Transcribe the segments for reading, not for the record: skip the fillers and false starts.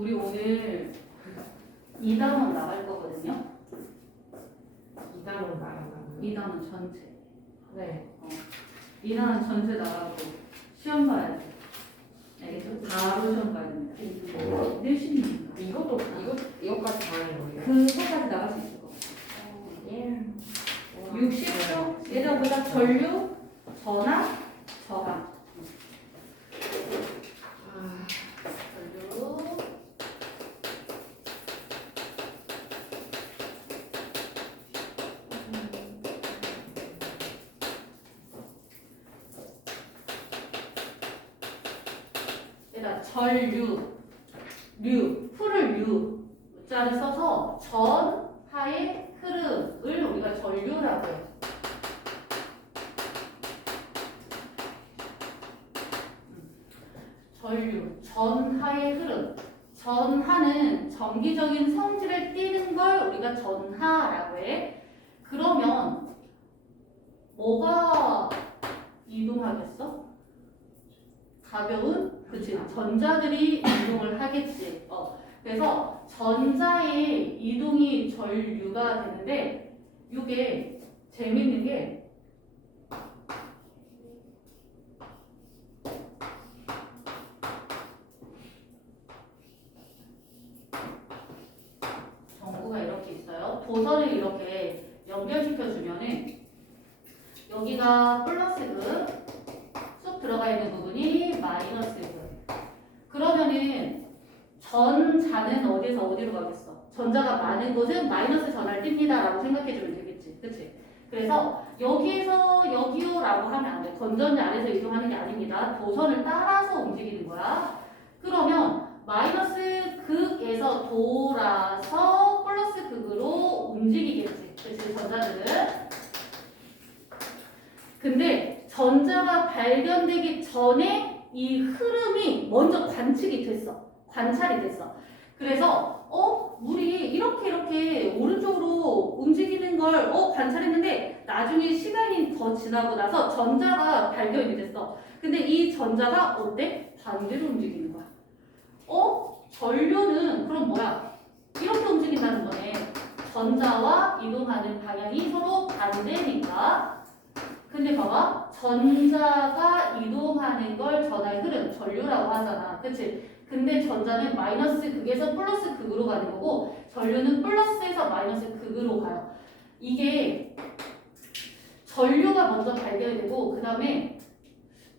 우리 오늘 2단원 나갈 거거든요. 2단원 나간다고요? 2단원 전체. 네. 2단원 전체 나가고 시험 봐야 돼. 알겠죠? 바로 시험 봐야 됩니다. 내신입니다. 이것까지 다 하는 거예요? 그거까지 나갈 수 있을 거. 예. 60초 예전보다 전류, 전압, 저항. 전류. 얘다 전류, 풀을 자를 써서 전하의 흐름을 우리가 전류라고 해요. 전류, 전하의 흐름. 전하는 정기적인 성질을 띠는 걸 우리가 전하라고 해. 그러면 뭐가 이동하겠어? 가벼운? 그치. 전자들이 이동을 하겠지. 그래서 전자의 이동이 전류가 되는데 이게 재밌는 게 전구가 이렇게 있어요. 도선을 이렇게 연결시켜 주면은 여기가 플러스극, 쑥 들어가 있는 부분이 마이너스극. 그러면은 전자는 어디에서 어디로 가겠어? 전자가 많은 곳은 마이너스 전하를 띱니다 라고 생각해주면 되겠지. 그치? 그래서 여기에서 여기요 라고 하면 안 돼. 건전지 안에서 이동하는 게 아닙니다. 도선을 따라서 움직이는 거야. 그러면 마이너스 극에서 돌아서 플러스 극으로 움직이겠지. 그치? 전자들은. 근데 전자가 발견되기 전에 이 흐름이 먼저 관측이 됐어. 관찰이 됐어. 그래서 물이 이렇게 오른쪽으로 움직이는 걸 관찰했는데 나중에 시간이 더 지나고 나서 전자가 발견이 됐어. 근데 이 전자가 어때? 반대로 움직이는 거야. 전류는 그럼 뭐야? 이렇게 움직인다는 거네. 전자와 이동하는 방향이 서로 반대니까. 근데 봐봐. 전자가 이동하는 걸 전하의 흐름, 전류라고 하잖아. 그치? 근데 전자는 마이너스 극에서 플러스 극으로 가는 거고 전류는 플러스에서 마이너스 극으로 가요. 이게 전류가 먼저 발견이 되고 그 다음에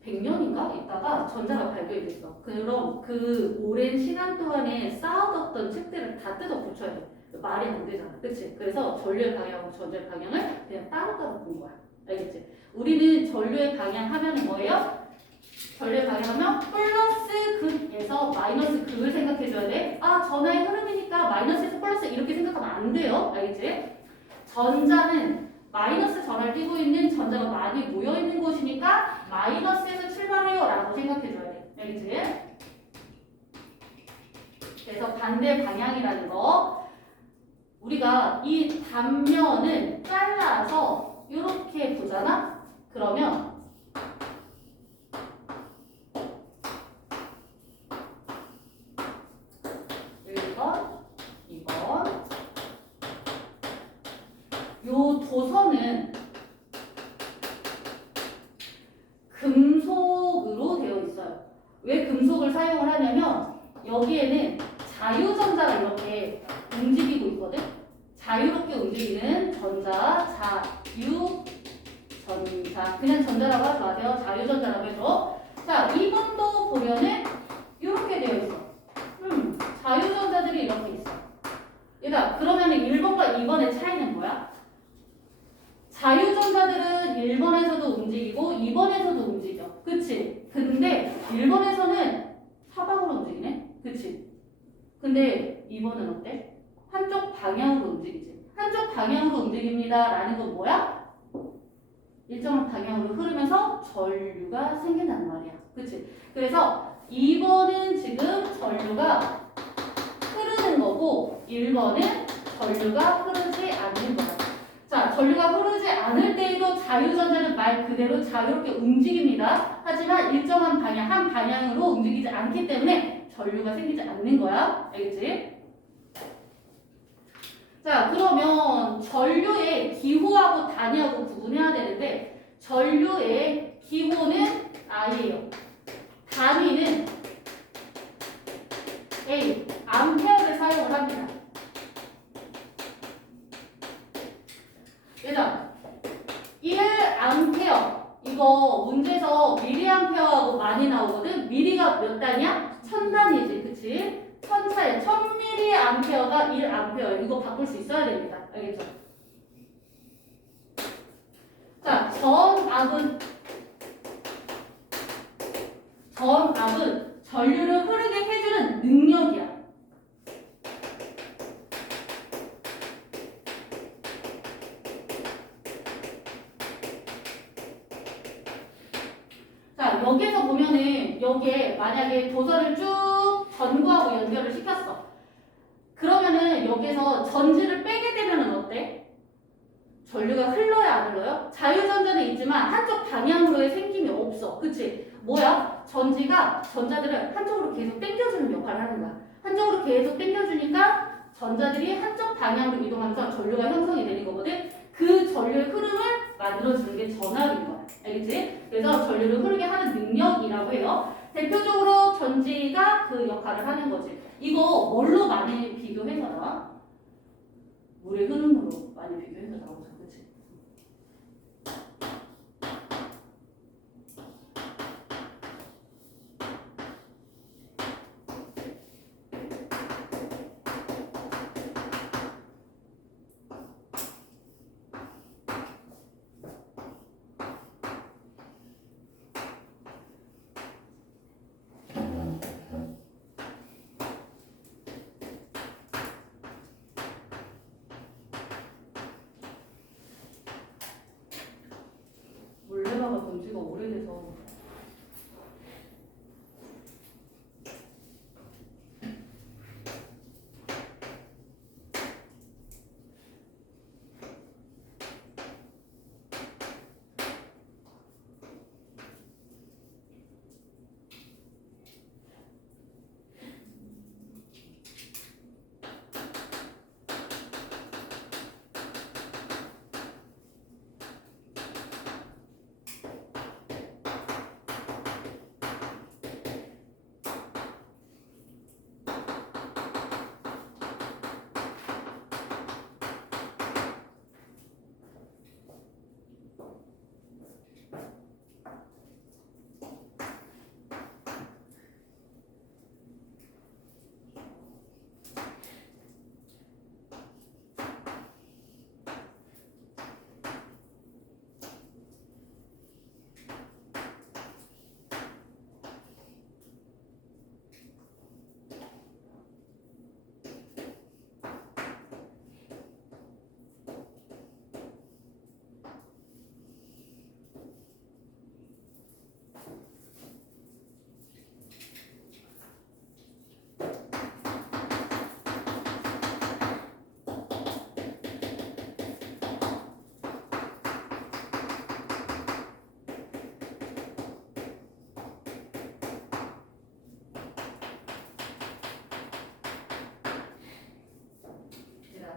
100년인가 있다가 전자가 발견이 됐어. 그럼 그 오랜 시간 동안에 쌓아뒀던 책들을 다 뜯어 고쳐야 돼. 말이 안 되잖아. 그치? 그래서 전류의 방향하고 전자의 방향을 그냥 따로따로 본 거야. 알겠지? 우리는 전류의 방향 하면은 뭐예요? 전류의 방향하면 플러스 극에서 마이너스 극을 생각해줘야 돼. 전하의 흐름이니까 마이너스에서 플러스 이렇게 생각하면 안 돼요. 알겠지? 전자는 마이너스 전하를 띠고 있는 전자가 많이 모여있는 곳이니까 마이너스에서 출발해요 라고 생각해줘야 돼. 알겠지? 그래서 반대 방향이라는 거 우리가 이 단면을 잘라서 이렇게 보잖아? 그러면 1번, 2번 요 도선은 금속으로 되어 있어요. 왜 금속을 사용을 하냐면 여기에는 자유전자가 이렇게 움직이고 있거든. 자유롭게 움직이는 전자, 자유전자. 그냥 전자라고 하지 마세요. 자유전자라고 해줘. 자, 2번도 보면은 이렇게 되어 있어. 자유전자들이 이렇게 있어. 얘들아, 그러면은 1번과 2번의 차이는 뭐야? 자유전자들은 1번에서도 움직이고 2번에서도 움직여. 그치? 근데 1번에서는 사방으로 움직이네? 그치? 근데 2번은 어때? 한쪽 방향으로 움직이지. 한쪽 방향으로 움직입니다. 라는 건 뭐야? 일정한 방향으로 흐르면서 전류가 생긴다는 말이야. 그치? 그래서 2번은 지금 전류가 흐르는 거고 1번은 전류가 흐르지 않는 거야. 자, 전류가 흐르지 않을 때에도 자유전자는 말 그대로 자유롭게 움직입니다. 하지만 일정한 방향, 한 방향으로 움직이지 않기 때문에 전류가 생기지 않는 거야. 알겠지? 자, 그러면 전류의 기호하고 단위하고 구분해야 되는데 전류의 기호는 I예요. 단위는 A, 암페어를 사용을 합니다. 얘들아, 1암페어 이거 문제에서 미리암페어하고 많이 나오거든. 미리가 몇 단이야? 1000단이지, 그치? 1000차에 1000mA가 1암페어예요. 이거 바꿀 수 있어야 됩니다. 알겠죠? 자, 전압은 전류를 흐르게 해주는 능력이야. 자, 여기서 보면은 여기에 만약에 도선을 쭉 전구하고 연결을 시켰어. 그러면은 여기서 전지를 빼게 되면은 어때? 전류가 흘러야 안 흘러요? 자유전자는 있지만 한쪽 방향으로의 생김이 없어. 그치? 뭐야? 전자들을 한쪽으로 계속 당겨주는 역할을 하는 거야. 한쪽으로 계속 당겨주니까 전자들이 한쪽 방향으로 이동하면서 전류가 형성이 되는 거거든. 그 전류의 흐름을 만들어주는 게 전압인 거야. 알겠지? 그래서 전류를 흐르게 하는 능력이라고 해요. 대표적으로 전지가 그 역할을 하는 거지. 이거 뭘로 많이 비교해서 나와? 물의 흐름으로 많이 비교해서 나오죠. 그치? 물레방아 본 지가 오래돼서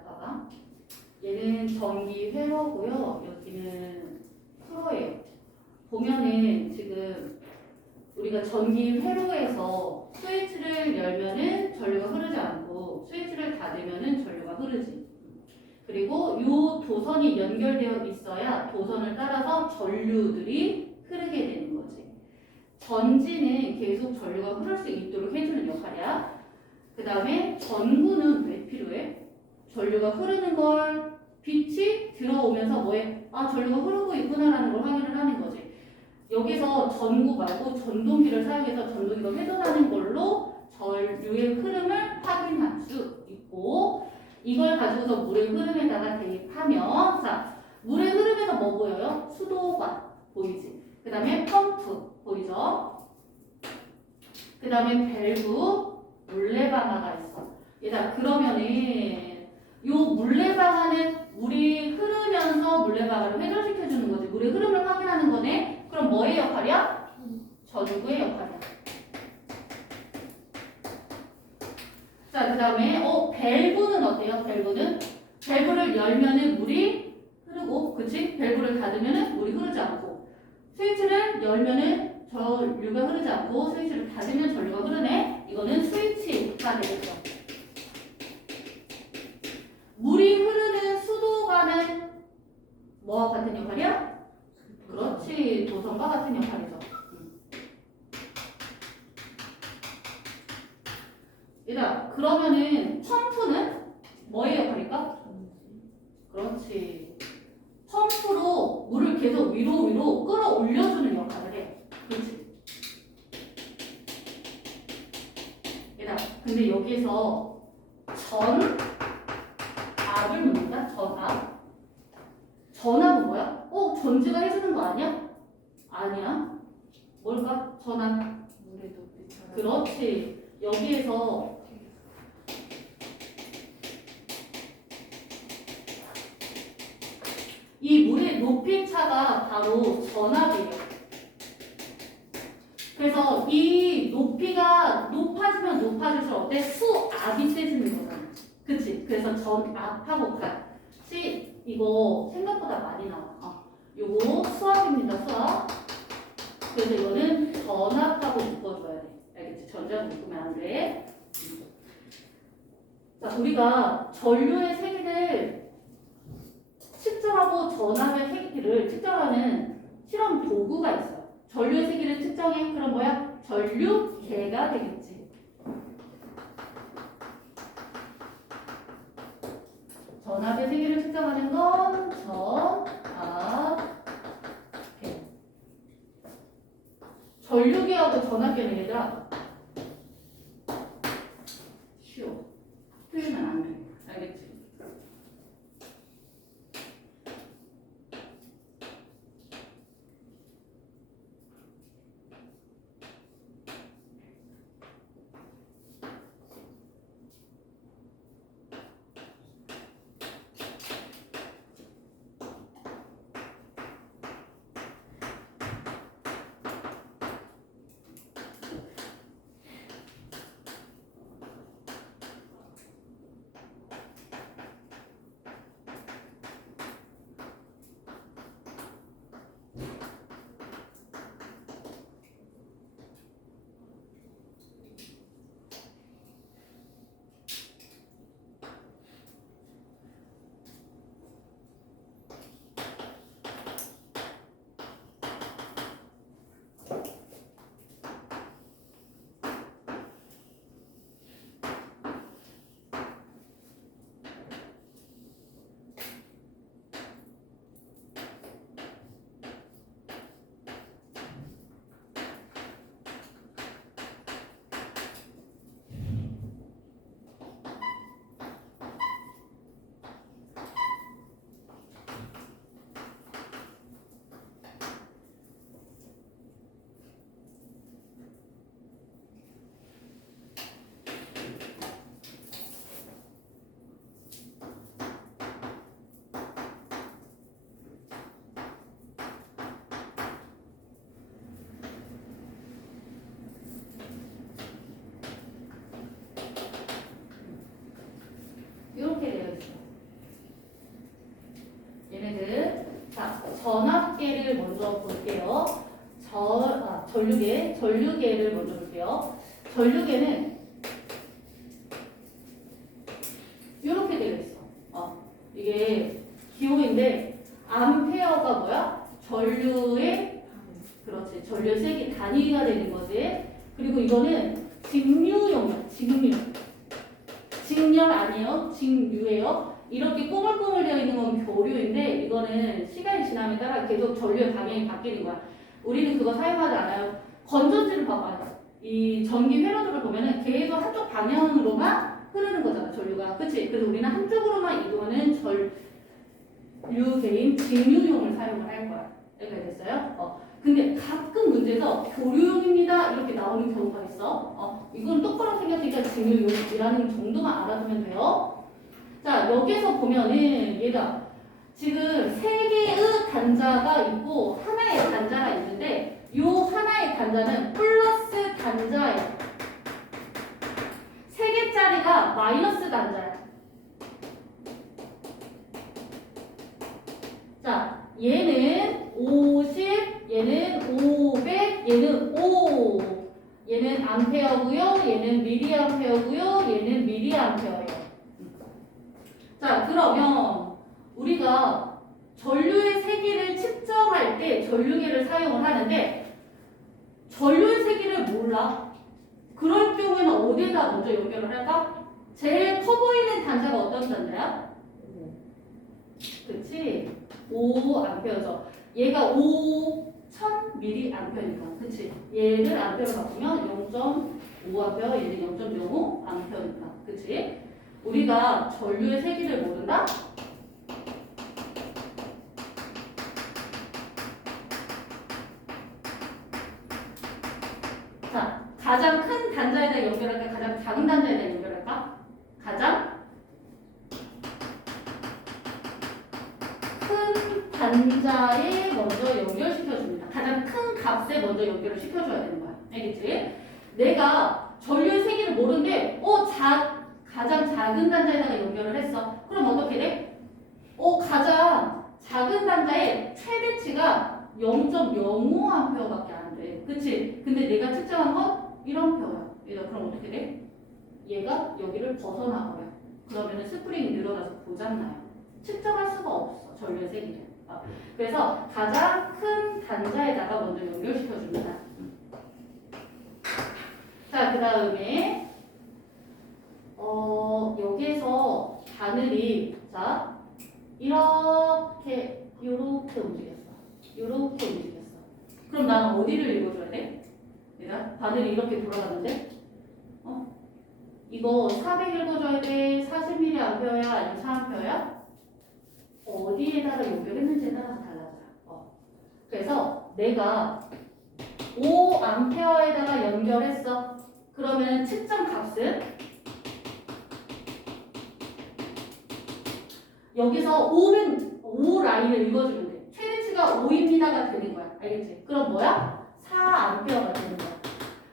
봐봐. 얘는 전기 회로고요. 여기는 프로예요. 보면은 지금 우리가 전기 회로에서 스위치를 열면은 전류가 흐르지 않고 스위치를 닫으면은 전류가 흐르지. 그리고 이 도선이 연결되어 있어야 도선을 따라서 전류들이 흐르게 되는 거지. 전지는 계속 전류가 흐를 수 있도록 해주는 역할이야. 그 다음에 전구는 왜 필요해? 전류가 흐르는 걸 빛이 들어오면서 뭐해? 아, 전류가 흐르고 있구나라는 걸 확인을 하는 거지. 여기서 전구 말고 전동기를 사용해서 전동기가 회전하는 걸로 전류의 흐름을 확인할 수 있고, 이걸 가지고서 물의 흐름에다가 대입하면, 자, 물의 흐름에서 뭐 보여요? 수도관 보이지? 그 다음에 펌프 보이죠? 그 다음에 밸브, 물레방아가 있어. 얘들아, 그러면은 요 물레방아는 물이 흐르면서 물레방아를 회전시켜주는 거지. 물의 흐름을 확인하는 거네. 그럼 뭐의 역할이야? 전구의 역할이야. 자, 그 다음에 밸브는 어때요? 밸브를 열면은 물이 흐르고, 그치? 밸브를 닫으면은 물이 흐르지 않고, 스위치를 열면은 전류가 흐르지 않고, 스위치를 닫으면 전류가 흐르네. 이거는 스위치가 되겠죠. 물이 흐르는 수도관은 뭐와 같은 역할이야? 그렇지, 도선과 같은 역할이죠. 얘들아, 그러면은 펌프는 뭐의 역할일까? 그렇지. 펌프로 물을 계속 위로 끌어올려주는 역할을 해. 그렇지. 얘들아, 근데 여기에서 전압을 묻는다? 전압은 뭐야? 전지가 해주는 거 아니야? 아니야. 뭘까? 전압. 물의 높이 차가. 그렇지. 여기에서 이 물의 높이 차가 바로 전압이에요. 그래서 이 높이가 높아지면 높아질수록 어때? 수압이 세지는 거잖아. 그치? 그래서 전압하고 같이 이거 생각보다 많이 나와. 요거 수압입니다. 수압. 그래서 이거는 전압하고 묶어줘야 돼. 알겠지? 전자하고 묶으면 안 돼. 자, 우리가 전류의 세기를 측정하고 전압의 세기를 측정하는 실험 도구가 있어요. 전류의 세기를 측정해. 그럼 뭐야? 전류계가 되겠지. 전압의 세기를 측정하는 건 전압계. 전류계하고 전압계는 얘들아 쉬워. 틀리면 안 돼. 알겠지? 이렇게 되어 있어요. 얘네들 자 전압계를 먼저 볼게요. 전류계를 먼저 볼게요. 전류계는 이렇게 되어 있어. 이게 기호인데 암페어가 뭐야? 전류의 그렇지 전류의 세기 단위가 되는 거지. 그리고 이거는 직류용이야. 직열 아니에요. 직류예요. 이렇게 꼬물꼬물 되어 있는 건 교류인데 이거는 시간이 지남에 따라 계속 전류의 방향이 바뀌는 거야. 우리는 그거 사용하지 않아요. 건전지를 봐봐요. 이 전기 회로들을 보면은 계속 한쪽 방향으로만 흐르는 거잖아, 전류가. 그치? 그래서 우리는 한쪽으로만 이동하는 전류계인 직류용을 사용을 할 거야. 이렇게 됐어요? 근데 가끔 문제에서 교류용입니다. 이렇게 나오는 경우가 있어. 이건 똑바로 생겼으니까 직류용이라는 정도만 알아두면 돼요. 자, 여기서 보면은 얘가 지금 세 개의 단자가 있고 하나의 단자가 있는데 요 하나의 단자는 플러스 단자예요. 세 개짜리가 마이너스 단자야. 자, 얘는 50, 얘는 500, 얘는 5. 얘는 암페어고요. 얘는 미리암페어고요. 얘는 미리암페어예요. 자, 그러면 우리가 전류의 세기를 측정할 때 전류계를 사용을 하는데 전류의 세기를 몰라. 그럴 경우에는 어디에다 먼저 연결을 할까? 제일 커 보이는 단자가 어떤 단자야? 그치? 5A죠. 얘가 5000mA니까. 그치? 얘를 암페어로 바꾸면 0.5A, 얘는 0.05A니까. 그치? 우리가 전류의 세기를 모른다? 자, 가장 큰 단자에다 연결할까? 가장 작은 단자에다 연결할까? 가장 큰 단자에 먼저 연결시켜줍니다. 가장 큰 값에 먼저 연결을 시켜줘야 되는 거야. 알겠지? 내가 전류의 세기를 모르는데, 가장 작은 단자에다가 연결을 했어. 그럼 어떻게 돼? 가장 작은 단자의 최대치가 0.05A밖에 안 돼. 그치? 근데 내가 측정한 건 1A야. 얘가 그럼 어떻게 돼? 얘가 여기를 벗어나버려. 그러면은 스프링이 늘어나서 고장나요. 측정할 수가 없어. 전류의 세기를. 그래서 가장 큰 단자에다가 먼저 연결시켜줍니다. 자, 그 다음에 여기에서 바늘이 자 요렇게 움직였어. 요렇게 움직였어. 그럼 나는 어디를 읽어줘야 돼? 얘가 바늘이 이렇게 돌아가는데 이거 400 읽어줘야 돼? 40mA야? 아니면 4A야? 어디에다가 연결했는지에 따라서 달라져요. 그래서 내가 5A에다가 연결했어. 그러면 측정 값은 여기서 5 라인을 읽어주면 돼. 최대치가 5입니다가 되는 거야. 알겠지? 그럼 뭐야? 4A가 되는 거야.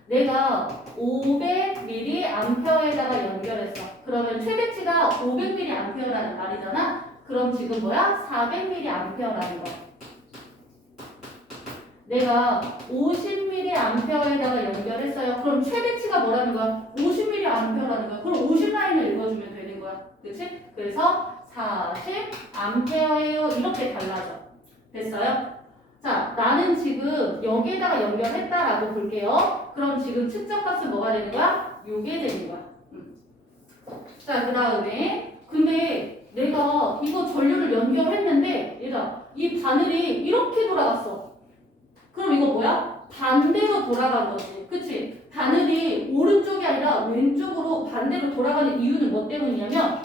내가 500mA에다가 연결했어. 그러면 최대치가 500mA라는 말이잖아. 그럼 지금 뭐야? 400mA라는 거야. 내가 50mA에다가 연결했어요. 그럼 최대치가 뭐라는 거야? 50mA라는 거야. 그럼 50 라인을 읽어주면 되는 거야. 그치? 그래서 40A예요. 이렇게 달라져. 됐어요? 자, 나는 지금 여기에다가 연결했다라고 볼게요. 그럼 지금 측정값은 뭐가 되는 거야? 요게 되는 거야. 자, 그 다음에 근데 내가 이거 전류를 연결했는데 얘들아, 이 바늘이 이렇게 돌아갔어. 그럼 이거 뭐야? 반대로 돌아간 거지. 그치? 바늘이 오른쪽이 아니라 왼쪽으로 반대로 돌아가는 이유는 뭐 때문이냐면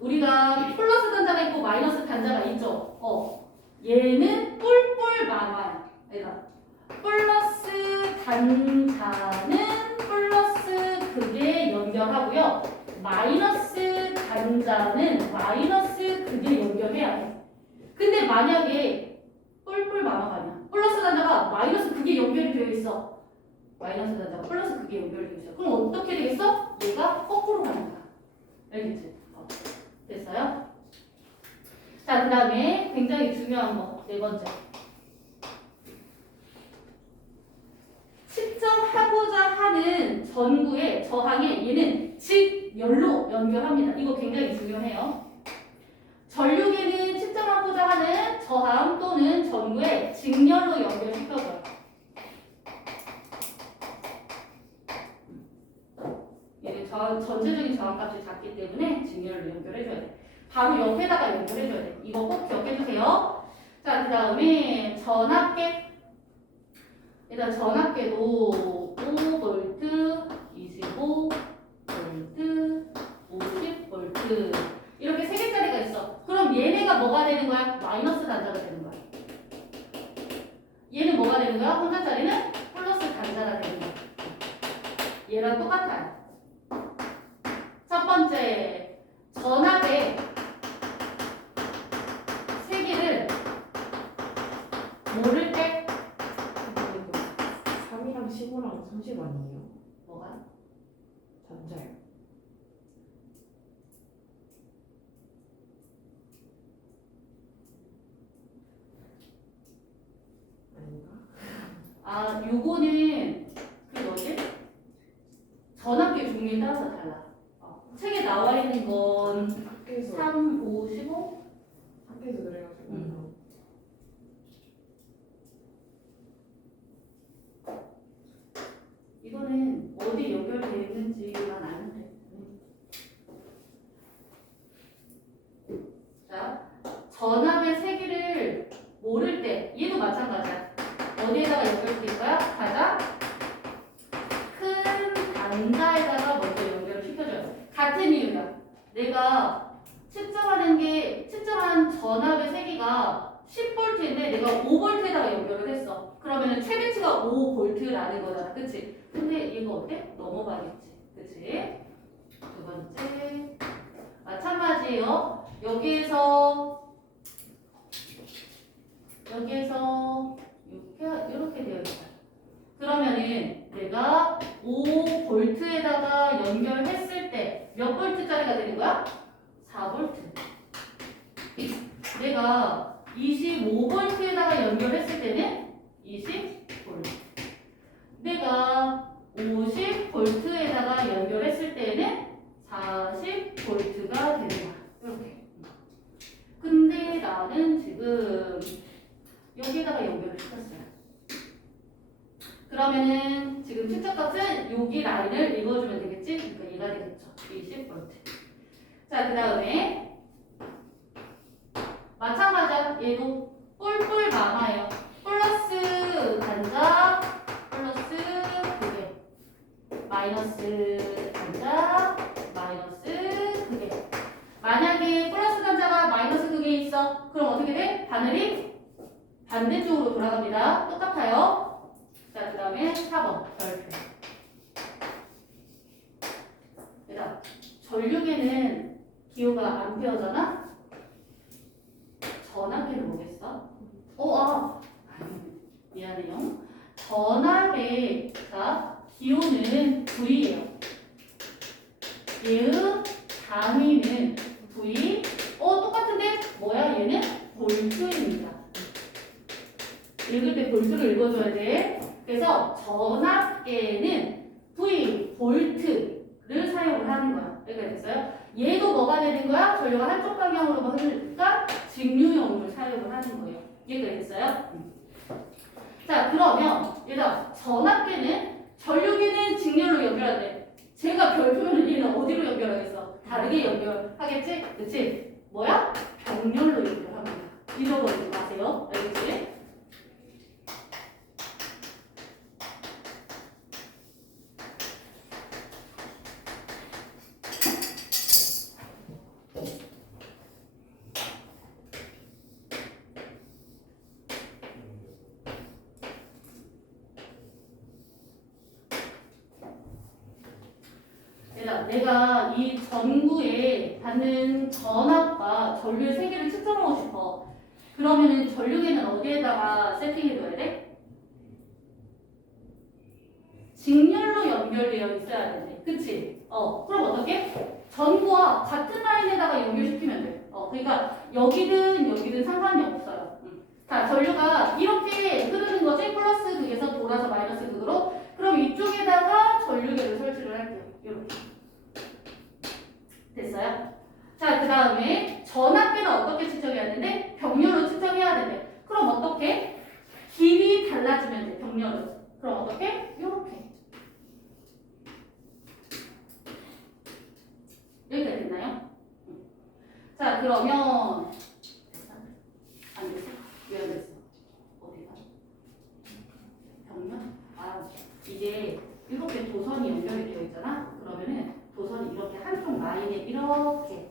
우리가 플러스 단자가 있고 마이너스 단자가 있죠. 얘는 뿔뿔 마마야. 얘들아, 플러스 단자는 플러스 극에 연결하고요. 마이너스 단자는 마이너스 극에 연결해야 해. 근데 만약에 뿔뿔 마마가 아니야. 플러스 단자가 마이너스 극에 연결이 되어 있어. 마이너스 단자가 플러스 극에 연결이 되어 있어. 그럼 어떻게 되겠어? 얘가 거꾸로 가는 거야. 알겠지? 됐어요? 자, 그 다음에 굉장히 중요한 거, 네 번째. 측정하고자 하는 전구의 저항에 얘는 직열로 연결합니다. 이거 굉장히 중요해요. 전류계는 측정하고자 하는 저항 또는 전구에 직열로 연결시켜줘요. 얘는 전체적인 저항값이 작기 때문에 직열로 연결해줘야 돼. 바로 옆에다가 연결해줘야 돼. 이거 꼭 기억해주세요. 자, 그 다음에 전압계. 일단 전압계도 5V, 25V, 50V 이렇게 세 개짜리가 있어. 그럼 얘네가 뭐가 되는 거야? 마이너스 단자가 되는 거야. 얘는 뭐가 되는 거야? 혼자짜리는 플러스 단자가 되는 거야. 얘랑 똑같아요. 첫 번째, 전압의 세기를 모를 때 3이랑 15랑 30 아니에요? 뭐가? 전자요. 아닌가? 아, 요거는 그 뭐지? 전압계 종류에 따라서 달라. 책에 나와 있는 건 학교에서 3, 5, 15? 학교에서 그래가지고. 이거는 어디 연결되어 있는지만 알면 돼. 자, 전압의 세기를 모를 때 얘도 마찬가지야. 어디에다가 연결될 거야? 가장 큰 단자에다가 먼저 연결을 시켜줘야 돼. 같은 이유야. 내가 측정한 전압의 세기가 10V인데 내가 5V에다가 연결을 했어. 그러면은 최대치가 5V라는 거잖아. 그치? 근데 얘가 어때? 넘어가겠지. 그치? 두 번째. 마찬가지예요. 여기에서 이렇게 되어 있어요. 그러면은 내가 5V에다가 연결했을 때 몇 볼트짜리가 되는 거야? 4V. 내가 25V에다가 연결했을 때는 20V. 내가 50V에다가 연결했을 때는 40V가 되는 거야. 이렇게. 근데 나는 지금 여기에다가 연결을 시켰어요. 그러면은 지금 측정값은 여기 라인을 읽어주면 되겠지? 그러니까 얘가 되겠죠. 20V. 자, 그 다음에 마찬가지야. 얘도 뿔뿔 많아요. 플러스 단자, 플러스 그게, 마이너스 단자, 마이너스 그게. 만약에 플러스 단자가 마이너스 그게 있어. 그럼 어떻게 돼? 바늘이 반대쪽으로 돌아갑니다. 똑같아요. 자, 그 다음에 4번 별표. 얘들아, 전류계는 기호가 암페어잖아? 전압계는 뭐겠어? 미안해요. 전압의 기호는 V예요. 얘의 단위는 V. 똑같은데 뭐야? 얘는 볼트입니다. 읽을 때 볼트를 읽어줘야 돼. 그래서 전압계는 V, 볼트를 사용을 하는 거야. 이렇게 됐어요? 얘도 뭐가 되는 거야? 전류가 한쪽 방향으로 흐르니까 직류용을 사용을 하는 거예요. 이해가 됐어요? 자, 그러면 얘들아, 전압계는 전류계는 직렬로 연결하는데 제가 별표면 얘는 어디로 연결하겠어? 다르게 연결하겠지? 그치? 뭐야? 병렬로 연결합니다. 잊어버리지 마세요. 알겠지? 내가 이 전구에 받는 전압과 전류의 세기를 측정하고 싶어. 그러면은 전류계는 어디에다가 세팅해둬야 돼? 직렬로 연결되어 있어야 되네. 그치? 그럼 어떻게? 전구와 같은 라인에다가 연결시키면 돼. 그러니까 여기든 상관이 없어요. 자, 전류가 이렇게 흐르는 거지? 플러스 극에서 돌아서 마이너스 극으로. 그럼 이쪽에다가 전류계를 설치를 할게요. 이렇게. 됐어요? 자, 그 다음에 전압계는 어떻게 측정해야 되는데? 병렬로 측정해야 되는데. 그럼 어떻게? 길이 달라지면 돼, 병렬로. 그럼 어떻게? 이렇게. 여기까지 됐나요? 자, 그러면 안 됐어? 왜 안 됐어? 어디가? 병렬? 이게 이렇게 도선이 연결이 되어 있잖아? 그러면은 도선이 이렇게 한쪽 라인에 이렇게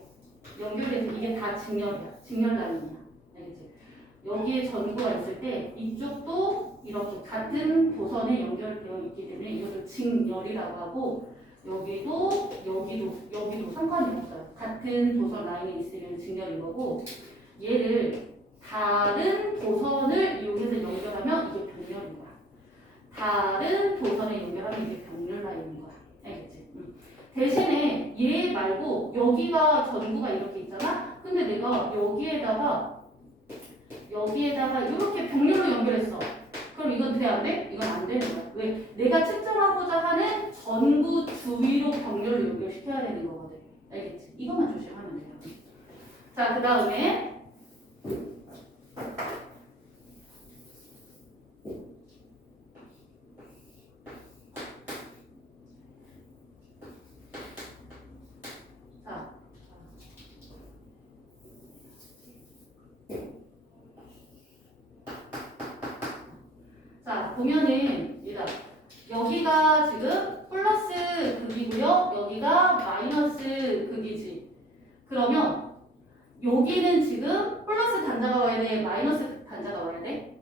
연결해서 이게 다 직렬이야. 직렬 라인이야. 알겠지? 여기에 전구가 있을 때 이쪽도 이렇게 같은 도선에 연결되어 있기 때문에 이것을 직렬이라고 하고 여기도 상관이 없어요. 같은 도선 라인에 있으면 직렬인 거고 얘를 다른 도선을 이용해서 연결하면 이게 병렬인 거야. 다른 도선에 연결하면 이게 병렬 라인인 거야. 알겠지? 여기가 전구가 이렇게 있잖아. 근데 내가 여기에다가 이렇게 병렬로 연결했어. 그럼 이건 돼, 안 돼? 이건 안 되는 거야. 왜? 내가 측정하고자 하는 전구 주위로 병렬로 연결시켜야 되는 거거든. 알겠지? 이것만 조심하면 돼요. 자, 그 다음에 자, 보면은 여기가 지금 플러스 극이고요. 여기가 마이너스 극이지. 그러면 여기는 지금 플러스 단자가 와야 돼? 마이너스 단자가 와야 돼?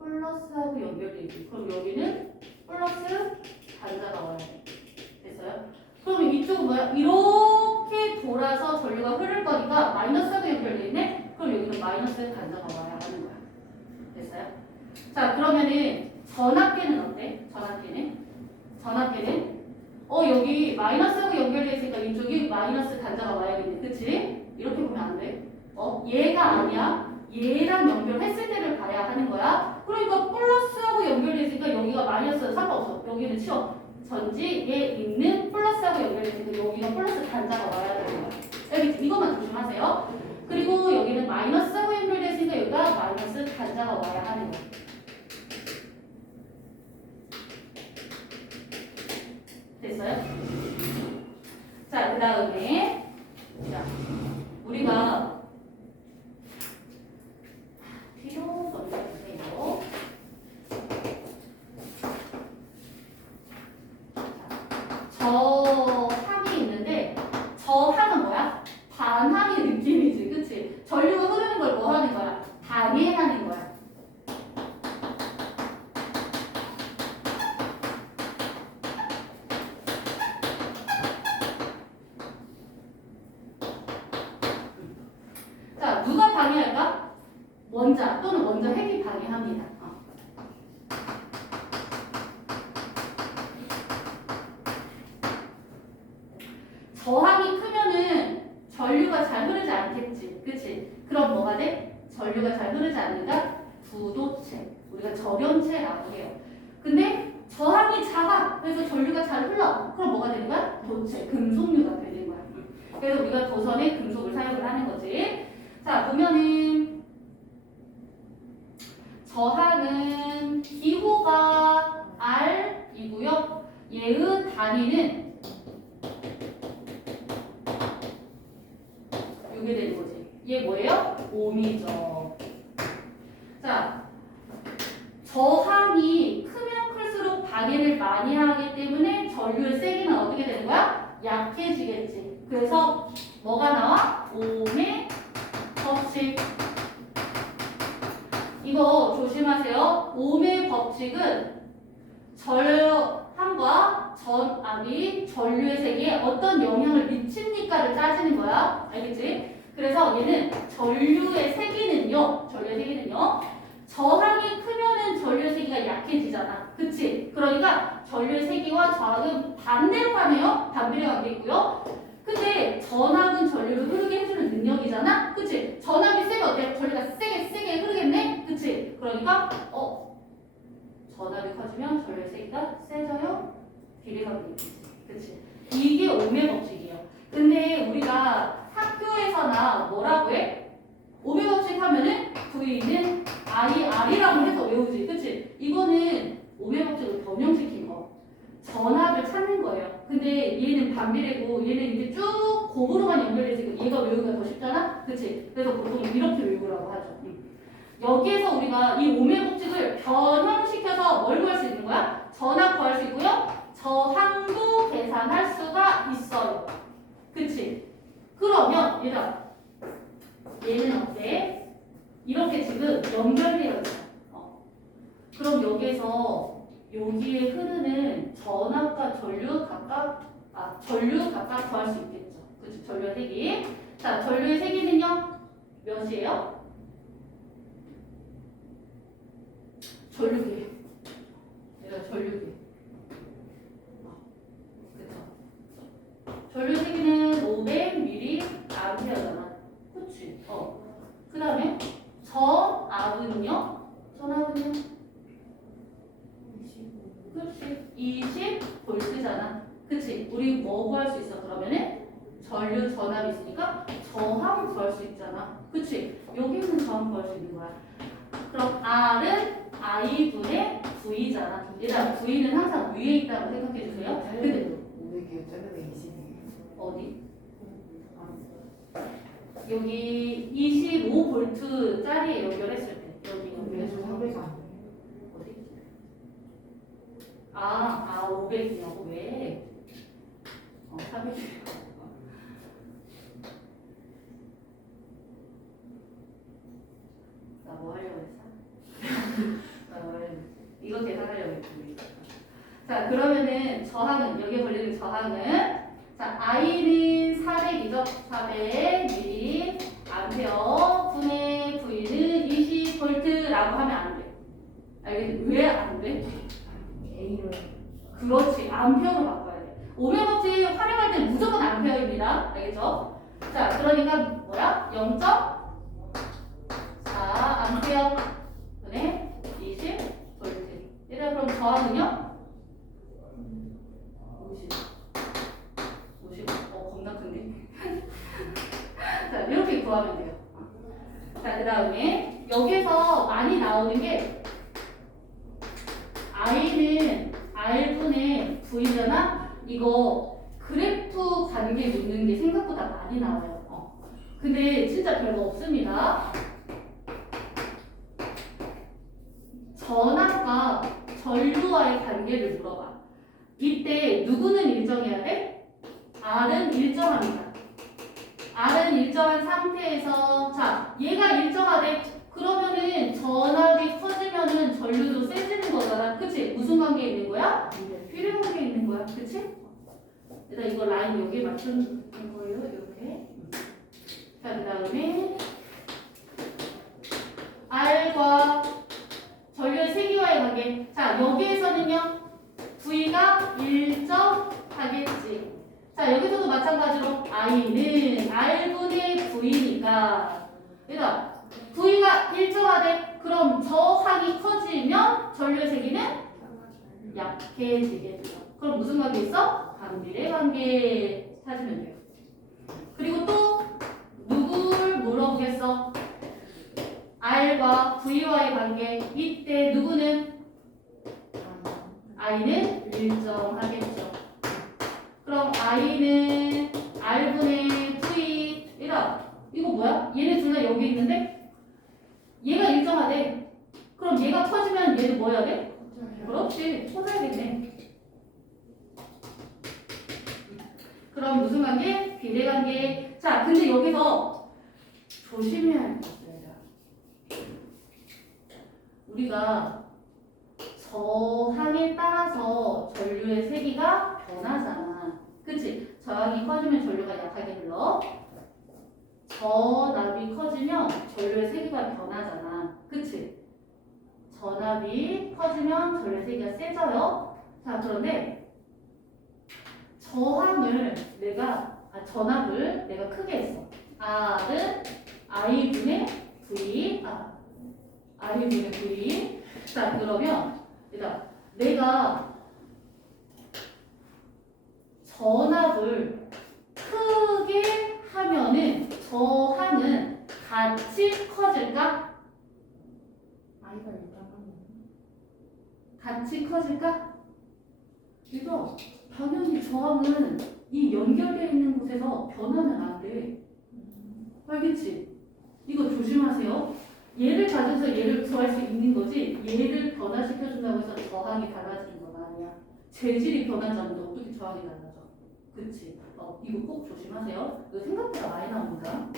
플러스하고 연결돼 있지. 그럼 여기는 플러스 단자가 와야 돼. 됐어요? 그러면 이쪽은 뭐야? 이렇게 돌아서 전류가 흐를 거니까 마이너스하고 연결돼 있네? 그럼 여기는 마이너스 단자가 와야 하는 거야. 됐어요? 자, 그러면은 전압계는 어때? 전압계는 여기 마이너스하고 연결되어 있으니까 이쪽이 마이너스 단자가 와야겠네. 그치? 이렇게 보면 안 돼. 얘가 아니야. 얘랑 연결했을 때를 봐야 하는 거야. 그러니까 플러스하고 연결되어 있으니까 여기가 마이너스 상관없어. 여기는 치워. 전지에 있는 플러스하고 연결되어 있으니까 여기가 플러스 단자가 와야 되는 거야. 여기 이것만 조심하세요. 그리고 여기는 마이너스하고 연결되어 있으니까 여기가 마이너스 단자가 와야 하는 거야. 됐어요? 자, 그 다음에 우리가 뒤로 넘겨주세요. 저항이 있는데 저항은 뭐야? 반항의 느낌이지, 그치? 전류가 흐르는 걸 뭐 하는 거야? 방해하는 거야. 자, 누가 방해할까? 원자 또는 원자 핵이 방해합니다. 저항이 크면은 전류가 잘 흐르지 않겠지. 그치? 그럼 뭐가 돼? 전류가 잘 흐르지 않으니까 부도체. 우리가 절연체라고 해요. 근데 저항이 작아. 그래서 전류가 잘 흘러. 그럼 뭐가 되는 거야? 도체. 금속류가 되는 거야. 그래서 우리가 도선에 금속을 사용을 하는 거지. 자, 보면은 저항은 기호가 R이고요. 얘의 단위는 이게 되는 거지. 얘 뭐예요? 옴이죠. 자, 저항이 크면 클수록 방해를 많이 하기 때문에 전류의 세기는 어떻게 되는 거야? 약해지겠지. 그래서 뭐가 나와? 옴의 법칙. 이거 조심하세요. 옴의 법칙은 절함과 전압이 전류의 세기에 어떤 영향을 미칩니까를 따지는 거야. 알겠지? 그래서 얘는 전류의 세기는요. 저항이 크면은 전류의 세기가 약해지잖아. 그치? 그러니까 전류의 세기와 저항은 반대로 가네요. 반비례 관계 있고요. 근데 전압은 전류를 흐르게 해주는 능력이잖아. 그치? 전압이 세면 어때요? 전류가 세게 흐르겠네? 그치? 그러니까 전압이 커지면 전류의 세기가 세져요? 비례관계 있지. 그치? 이게 옴의 법칙이에요. 근데 우리가 학교에서나 뭐라고 해? 옴의 법칙 하면은 V는 R이라고 해서 외우지. 그치? 이거는 옴의 법칙을 변형시킨 거. 전압을 찾는 거예요. 근데 얘는 반비례고 얘는 이렇게 쭉 곱으로만 연결돼 있으니까 얘가 외우기가 더 쉽잖아? 그치? 그래서 보통 이렇게 외우라고 하죠. 여기에서 우리가 이 옴의 법칙을 변형시켜서 뭘 구할 수 있는 거야? 전압 구할 수 있고요. 저항도 계산할 수가 있어요. 그치? 그러면 얘는 어때? 이렇게 지금 연결되어 있어. 그럼 여기에 흐르는 전압과 전류 각각 구할 수 있겠죠. 그치? 전류의 세기. 자, 전류의 세기는요? 몇이에요? 전류계. 얘가 전류계. 그쵸? 전류의 세기는 20V잖아. 그치? 우리 뭐 구할 수 있어? 그러면은 전류 전압이 있으니까 저항 구할 수 있잖아. 그치? 여기는 저항 구할 수 있는 거야. 그럼 R은 I분의 V잖아. 얘들아, V는 항상 위에 있다고 생각해 주세요. 근데 500이요. 짜리는 20이에요. 어디? 여기 25V짜리 연결했을 때 여기 그래서 연결해서 300이 안 돼요. 어디? 500이냐고 왜? 400. 나 뭐 하려고 했어? 이거 계산하려고 했지. 자, 그러면은 저항은 여기에 걸리는 저항은 자, I는 400이죠. 400 암페어 분의 V는 20V라고 하면 안 돼. 알겠지? 왜 안 돼? A로. 그렇지. 암페어로 바꿔야 돼. 오메가치 활용할 때는 무조건 암페어입니다. 알겠죠? 자, 그러니까 뭐야? 0.4 암페어 분의 20V. 얘들아, 그럼 저항은요? 50. 겁나 큰데? 자, 이렇게 구하면 돼요. 자, 그 다음에 여기서 많이 나오는 게 I는 R분의 V잖아? 이거 그래프 관계 묻는 게 생각보다 많이 나와요. 근데 진짜 별거 없습니다. 전압과 전류와의 관계를 물어봐. 이때 누구는 일정해야 돼? R은 일정합니다. R은 일정한 상태에서 자, 얘가 일정하대. 그러면은 전압이 커지면은 전류도 세지는 거잖아. 그치? 무슨 관계에 있는 거야? 필요 관계에 있는 거야. 그치? 일단 이거 라인 여기에 맞춘 거예요. 이렇게. 자, 그 다음에 R과 전류의 세기와의 관계. 자, 여기에서는요. V가 일정하겠지. 자, 여기서도 마찬가지로 I는 R분의 V니까 얘들아, V가 일정하대. 그럼 저항이 커지면 전류의 세기는 약해지겠죠. 그럼 무슨 관계 있어? 관계의 관계 찾으면 돼요. 그리고 또 누굴 물어보겠어? R과 V와의 관계. 이때 누구는? I는 일정하겠죠. 그럼 I는 R분의 V. 이거 뭐야? 얘네 둘 다 여기 있는데 얘가 일정하대. 그럼 얘가 커지면 얘도 뭐 해야 돼? 그렇지. 커져야겠네. 그럼 무슨 관계? 비례 관계. 자, 근데 여기서 조심해야 할 게 있어요. 우리가 저항에 따라서 전류의 세기가 변하잖아. 그치? 저항이 커지면 전류가 약하게 흘러. 전압이 커지면 전류의 세기가 변하잖아. 그치? 전압이 커지면 전류의 세기가 세져요. 자, 그런데 전압을 내가 크게 했어. R은 I분의 V. I분의 V. 자, 그러면 일단 내가 전압을 크게 하면은 저항은 같이 커질까? I가 일정하면. 같이 커질까? 이거 당연히 저항은 이 연결되어 있는 곳에서 변하면 안 돼. 알겠지? 이거 조심하세요. 얘를 가져서 얘를 구할 수 있는 거지 얘를 변화시켜준다고 해서 저항이 달라지는 건 아니야. 재질이 변하지 않는데 어떻게 저항이 달라져? 그치? 이거 꼭 조심하세요. 이거 생각보다 많이 나옵니다.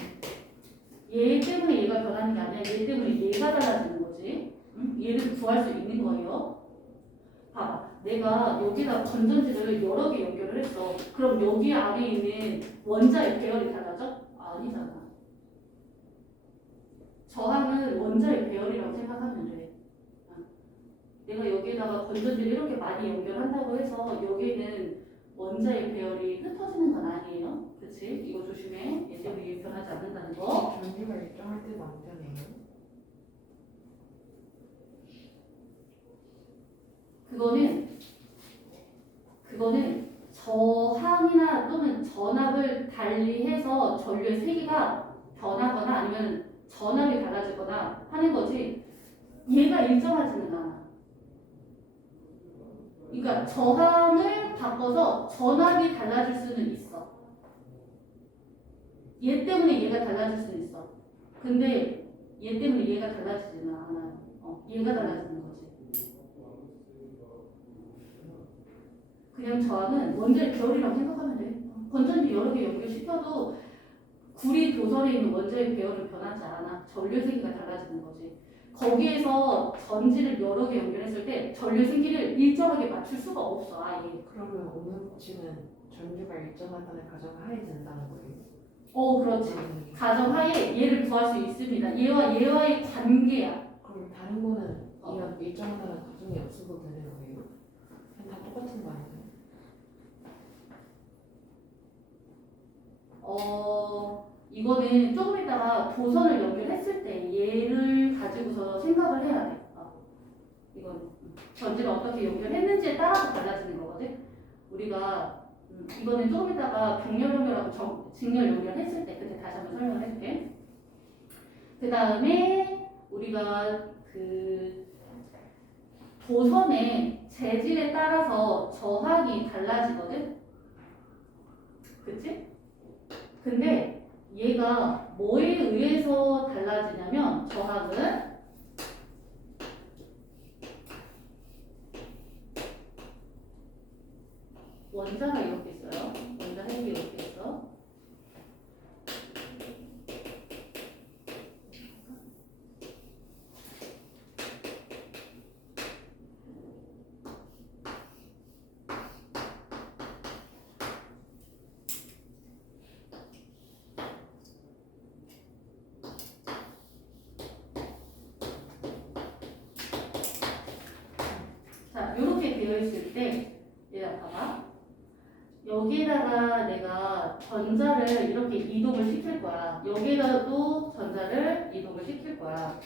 얘 때문에 얘가 변하는 게 아니라 얘 때문에 얘가 달라지는 거지. 응? 얘를 구할 수 있는 거예요. 봐봐. 내가 여기다 건전지를 여러 개 연결을 했어. 그럼 여기 안에 있는 원자의 배열이 달라져? 아니잖아. 저항은 원자의 배열이라고 생각하면 돼. 내가 여기에다가 건전지를 이렇게 많이 연결한다고 해서 여기는 원자의 배열이 흩어지는 건 아니에요. 그치? 이거 조심해. 얘 때문에 이게 변하지 않는다는 거. 전류가 일정할 때도 안 되네요. 그거는 그거는 저항이나 또는 전압을 달리해서 전류의 세기가 변하거나 아니면 전압이 달라지거나 하는 거지 얘가 일정하지는 않아. 그러니까 저항을 바꿔서 전압이 달라질 수는 있어. 얘 때문에 얘가 달라질 수는 있어. 근데 얘 때문에 얘가 달라지지는 않아요. 얘가 달라지는 거지. 그냥 저항은 원자의 배열이라고 생각하면 돼. 건전지 여러 개 연결시켜도 구리 도선에 있는 원자의 배열은 변하지 않아. 전류 세기가 달라지는 거지. 거기에서 전지를 여러 개 연결했을 때 전류 세기를 일정하게 맞출 수가 없어. 아예. 그러면 오늘 법칙은 전류가 일정하다는 가정하에 된다는 거예요? 그렇지. 가정하에 얘를 구할 수 있습니다. 얘와 얘와의 관계야. 그럼 다른 거는 이런 일정하다는 가정이 없어도 되는 거예요? 그냥 다 똑같은 거 아니에요? 이거는 조금 이따가 도선을 연결했을 때 얘를 가지고서 생각을 해야 돼. 이건 전지를 어떻게 연결했는지에 따라서 달라지는 거거든. 우리가 이거는 조금 이따가 병렬 연결하고 직렬 연결했을 때 그때 다시 한번 설명을 해줄게. 그 다음에 우리가 그 도선의 재질에 따라서 저항이 달라지거든. 그치? 근데 얘가 뭐에 의해서 달라지냐면 저항은 원자가 이렇게 있어요. 원자 핵이 이렇게 있어. 자, 이렇게 되어 있을 때 얘가 봐봐. 여기에다가 내가 전자를 이렇게 이동을 시킬 거야. 여기에다도 전자를 이동을 시킬 거야.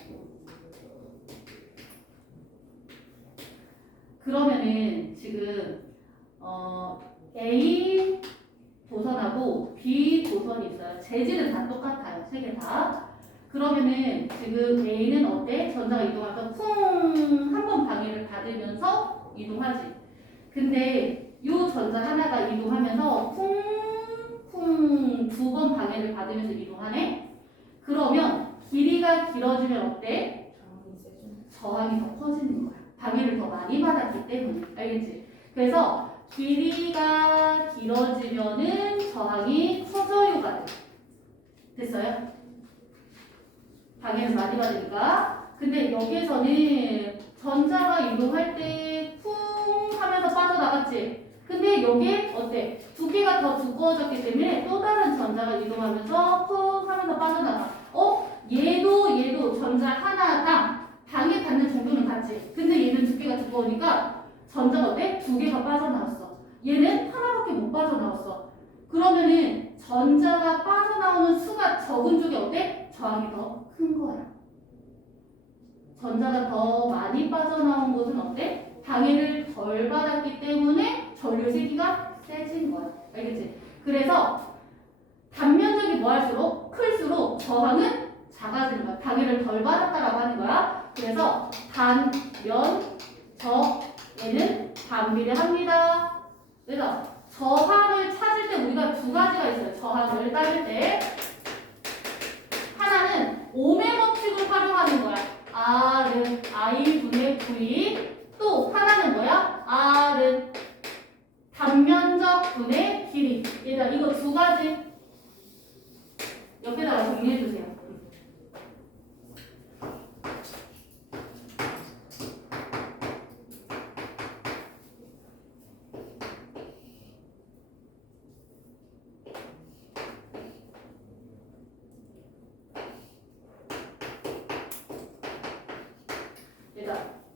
그러면은 지금 A 도선하고 B 도선이 있어요. 재질은 다 똑같아요. 세 개 다. 그러면은 지금 A는 어때? 전자가 이동하면서 쿵 한 번 방해를 받으면서 이동하지. 근데 이 전자 하나가 이동하면서 쿵쿵 두 번 방해를 받으면서 이동하네. 그러면 길이가 길어지면 어때? 저항이 세죠? 저항이 더 커지는 거야. 방해를 더 많이 받았기 때문에. 알겠지? 그래서 길이가 길어지면은 저항이 커져요가 돼. 됐어요? 방해를 많이 받으니까. 근데 여기에서는 전자가 이동할 때 쿵 하면서 빠져나갔지. 근데 여기에 어때? 두께가 더 두꺼워졌기 때문에 또 다른 전자가 이동하면서 쿵 하면서 빠져나가. 얘도 전자 하나당 방해받는 정도는 같지. 근데 얘는 두께가 두꺼우니까 전자가 어때? 두 개가 빠져나왔어. 얘는 하나밖에 못 빠져나왔어. 그러면은 전자가 빠져나오는 수가 적은 쪽이 어때? 저항이 더 큰 거야. 전자가 더 많이 빠져나온 곳은 어때? 방해를 덜 받았기 때문에 전류 세기가 세진 거야. 알겠지? 그래서 단면적이 뭐 할수록 클수록 저항은 작아지는 거야. 방해를 덜 받았다라고 하는 거야. 그래서 단면적에는 반비례합니다. 그래서 저항을 찾을 때 우리가 두 가지가 있어요. 저항을 따질 때 하나는 오메 법칙을 활용하는 거야. R은 I분의 V. 또 하나는 뭐야? R은 단면적 분의 길이. 얘들아 이거 두 가지 옆에다가 정리해 주세요.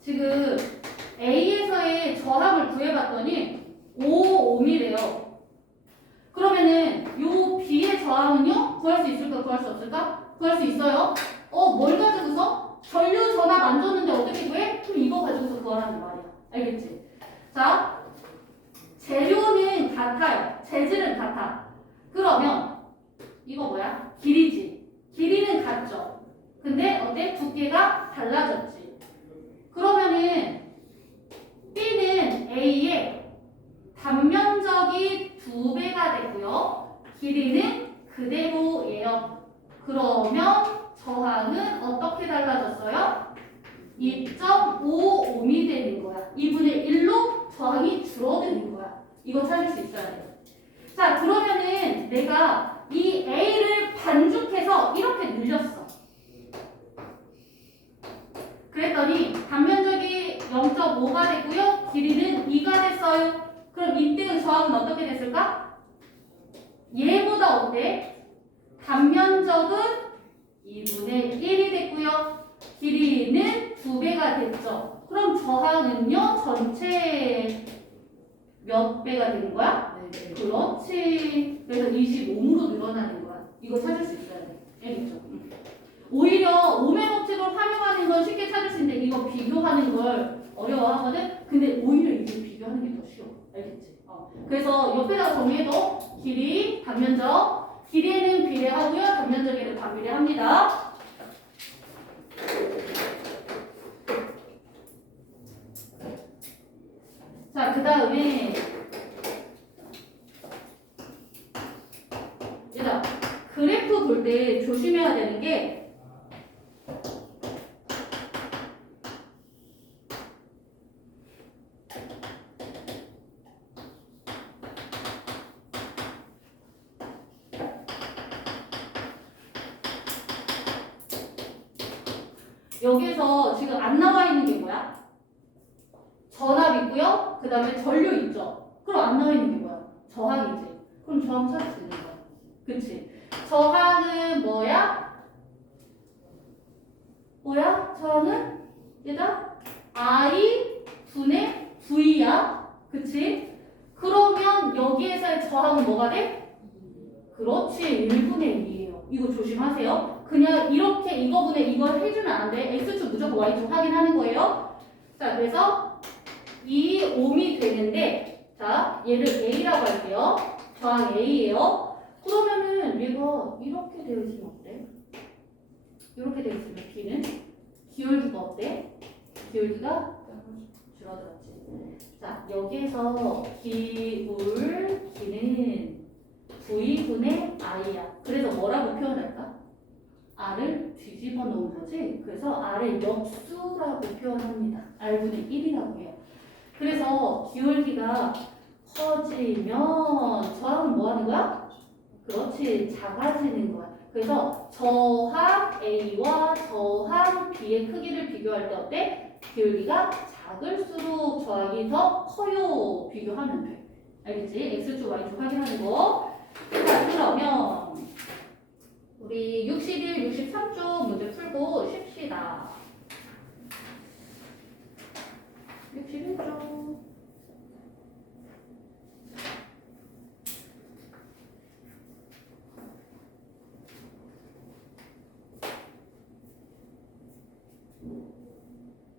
지금 A에서의 저항을 구해봤더니 5옴이래요. 그러면은 요 B의 저항은요? 구할 수 있을까? 구할 수 없을까? 구할 수 있어요. 뭘 가지고서? 전류 전압 안 줬는데 어떻게 구해? 그럼 이거 가지고서 구하라는 말이야. 알겠지? 자, 재료 같아요. 재질은 같아. 그러면 이거 뭐야? 길이지. 길이는 같죠. 근데 어때? 두께가 달라졌지. 그러면은 B는 A의 단면적이 2배가 되고요. 길이는 그대로예요. 그러면 저항은 어떻게 달라졌어요? 2.55옴이 되는 거야. 2분의 1로 저항이 줄어드는 거야. 이거 찾을 수 있어야 돼. 자, 그러면은 내가 이 A를 반죽해서 이렇게 늘렸어. 그랬더니 단면적이 0.5가 되고요. 길이는 2가 됐어요. 그럼 이때의 저항은 어떻게 됐을까? 얘보다 어때? 단면적은 2분의 1이 됐고요. 길이는 2배가 됐죠. 그럼 저항은요? 전체 몇 배가 되는 거야? 네. 그렇지. 그래서 25으로 늘어나는 거야. 이거 찾을 수 있어야 돼. 알겠죠? 오히려 오매 법칙을 활용하는 건 쉽게 찾을 수 있는데 이거 비교하는 걸 어려워하거든? 근데 오히려 이게 비교하는 게 더 쉬워. 알겠지? 그래서 옆에다가 정리해도 길이, 단면적. 길이에는 비례하고요. 단면적에는 반비례합니다. 자, 그 다음에 얘들아, 그래프 볼 때 조심해야 되는 게 여기에서 지금 안 나와 있는 게 뭐야? 전압 있고요. 그 다음에 전류 있죠. 그럼 안 나와 있는 게 뭐야? 저항이지. 그럼 저항 찾을 수 있는 거야. 그치? 저항은 뭐야? 뭐야? 저항은 얘가 I 분의 V야. 그치? 그러면 여기에서의 저항은 뭐가 돼? 그렇지. 1분의 2예요. 이거 조심하세요. 그냥 이렇게 이거분의 이걸 해주면 안 돼. X축 무조건 Y축 확인하는 거예요. 자, 그래서 2옴이 되는데, 자, 얘를 A라고 할게요. 저항 A예요. 그러면은 얘가 이렇게 되어 있으면 어때? 이렇게 되어 있으면 B는 기울기가 어때? 기울기가 줄어들었지. 자, 여기에서 기울기는 V분의 I야. 그래서 뭐라고 표현할까? R을 뒤집어 놓은 거지. 그래서 R의 역수라고 표현합니다. R분의 1이라고 해요. 그래서 기울기가 커지면 저항은 뭐 하는 거야? 그렇지. 작아지는 거야. 그래서 저항 A와 저항 B의 크기를 비교할 때 어때? 기울기가 작을수록 저항이 더 커요. 비교하면 돼. 알겠지? X축, Y축 확인하는 거. 자, 그러면 우리 61, 63쪽 문제 풀고 쉽시다.